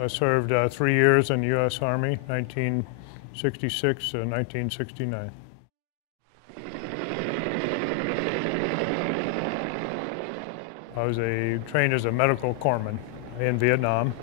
I served 3 years in the U.S. Army, 1966 to 1969. I was trained as a medical corpsman in Vietnam.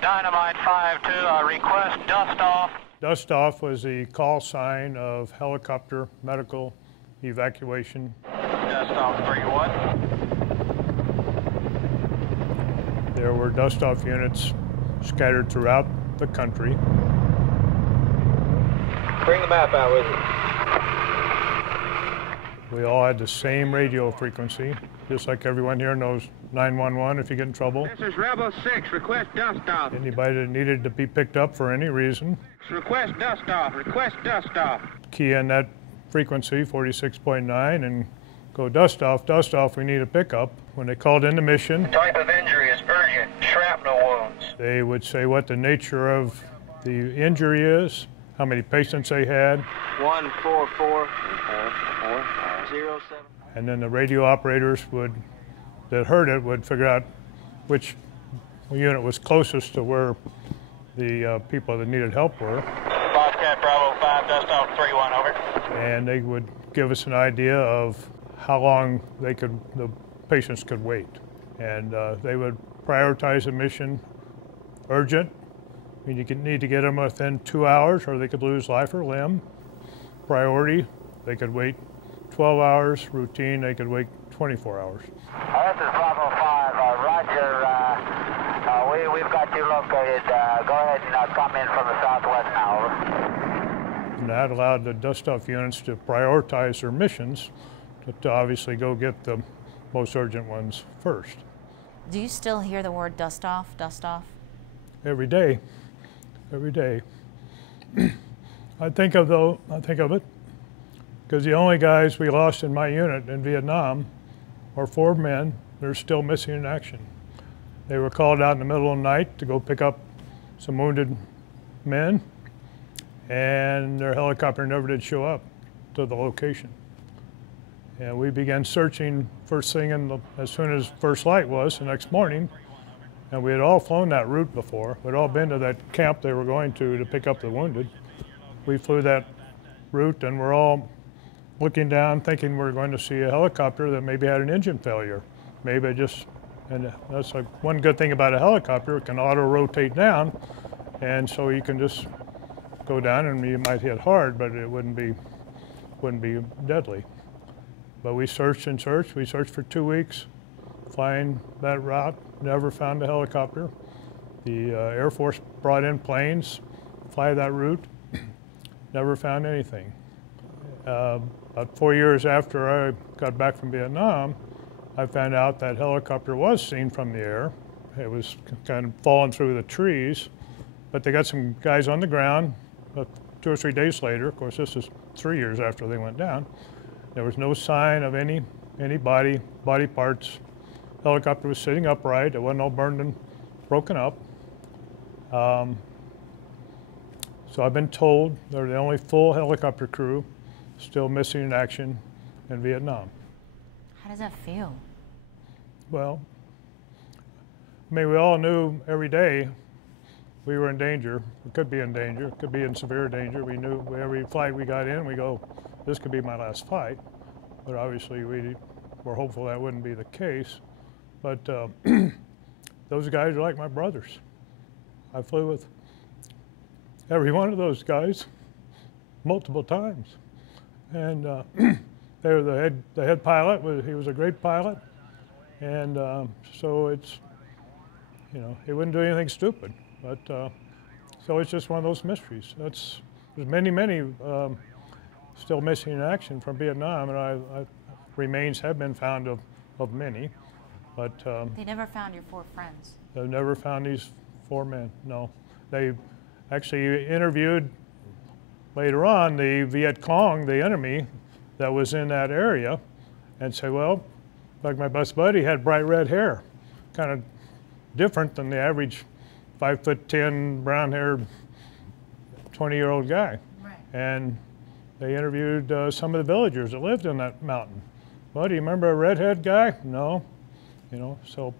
Dynamite 5-2, request dust off. Dust off was the call sign of helicopter medical evacuation. Dust off 3-1. There were dust off units scattered throughout the country. Bring the map out with you. We all had the same radio frequency, just like everyone here knows 911 if you get in trouble. This is Rebel 6, request dust off. Anybody that needed to be picked up for any reason. Request dust off, request dust off. Key in that frequency, 46.9, and go dust off, we need a pickup. When they called in the mission, The type of injury is urgent, shrapnel wounds. they would say what the nature of the injury is, how many patients they had, 14407. and then the radio operators that heard it would figure out which unit was closest to where the people that needed help were. Bobcat Bravo 5, dust off 3-1, over. And they would give us an idea of how long the patients could wait. And they would prioritize a mission urgent. I mean, you need to get them within 2 hours or they could lose life or limb. Priority, they could wait 12 hours. Routine, they could wait 24 hours. This is Bravo 5, roger. We've got you located. Go ahead and come in from the southwest now, over. And that allowed the dust-off units to prioritize their missions to obviously go get the most urgent ones first. Do you still hear the word dust off, dust off? Every day, every day. I think of it, because the only guys we lost in my unit in Vietnam are 4 men that are still missing in action. They were called out in the middle of the night to go pick up some wounded men, and their helicopter never did show up to the location. And we began searching first thing as soon as first light was the next morning, and we had all flown that route before. We'd all been to that camp they were going to pick up the wounded. We flew that route, and we're all looking down thinking we're going to see a helicopter that maybe had an engine failure. Maybe and that's like one good thing about a helicopter, it can auto-rotate down, and so you can just go down and you might hit hard, but it wouldn't be deadly. But we searched and searched. We searched for 2 weeks, flying that route, never found a helicopter. The Air Force brought in planes, fly that route, never found anything. About 4 years after I got back from Vietnam, I found out that helicopter was seen from the air. It was kind of falling through the trees, but they got some guys on the ground 2 or 3 days later. Of course, this is 3 years after they went down. There was no sign of any body parts. Helicopter was sitting upright. It wasn't all burned and broken up. So I've been told they're the only full helicopter crew still missing in action in Vietnam. How does that feel? Well, I mean, we all knew every day we were in danger. We could be in danger, could be in severe danger. We knew every flight we got in, we go, this could be my last flight. But obviously we were hopeful that wouldn't be the case. But those guys are like my brothers. I flew with every one of those guys multiple times. And they were the head pilot. He was a great pilot. And so it's, he wouldn't do anything stupid. But so it's just one of those mysteries. There's many still missing in action from Vietnam, and remains have been found of many. But they never found your 4 friends. They've never found these 4 men, no. They actually interviewed later on the Viet Cong, the enemy that was in that area, and said, well, like my best buddy had bright red hair, kind of different than the average 5'10", brown-haired, 20-year-old guy. Right. And They interviewed some of the villagers that lived in that mountain. Well, do you remember a redhead guy? No. You know, so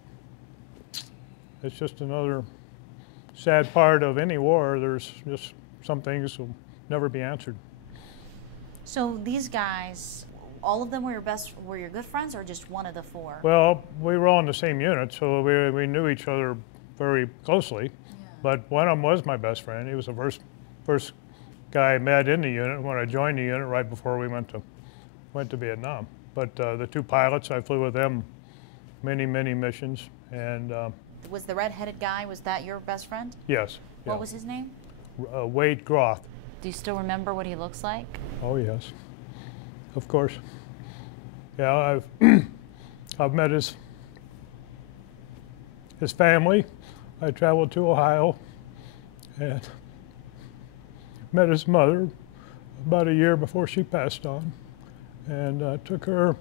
it's just another sad part of any war. There's just some things will never be answered. So these guys, all of them were your good friends, or just one of the four? Well, we were all in the same unit, so we knew each other very closely. Yeah. But one of them was my best friend. He was the first guy I met in the unit when I joined the unit right before we went to Vietnam. But the two pilots, I flew with them many missions. And was the red-headed guy, was that your best friend? yes. What yeah. was his name? Wade Groth. Do you still remember what he looks like? Oh yes, of course. Yeah, I've met his family. I traveled to Ohio and met his mother about a year before she passed on, and took her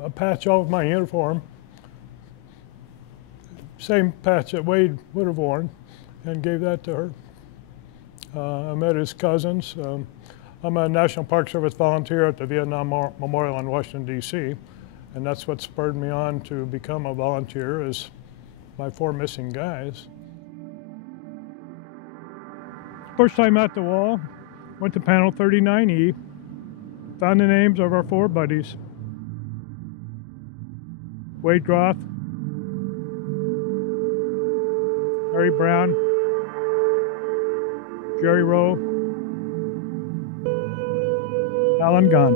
a patch off my uniform, same patch that Wade would have worn, and gave that to her. I met his cousins. I'm a National Park Service volunteer at the Vietnam Memorial in Washington, D.C., and that's what spurred me on to become a volunteer, is my 4 missing guys. First time at the wall, went to panel 39E, found the names of our 4 buddies. Wade Groth, Harry Brown, Jerry Rowe, Alan Gunn.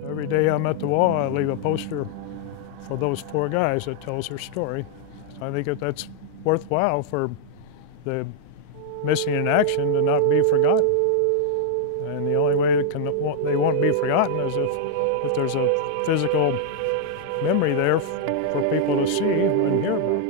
So every day I'm at the wall, I leave a poster for those 4 guys that tells their story. I think that's worthwhile for the missing in action to not be forgotten. And the only way they won't be forgotten is if there's a physical memory there for people to see and hear about.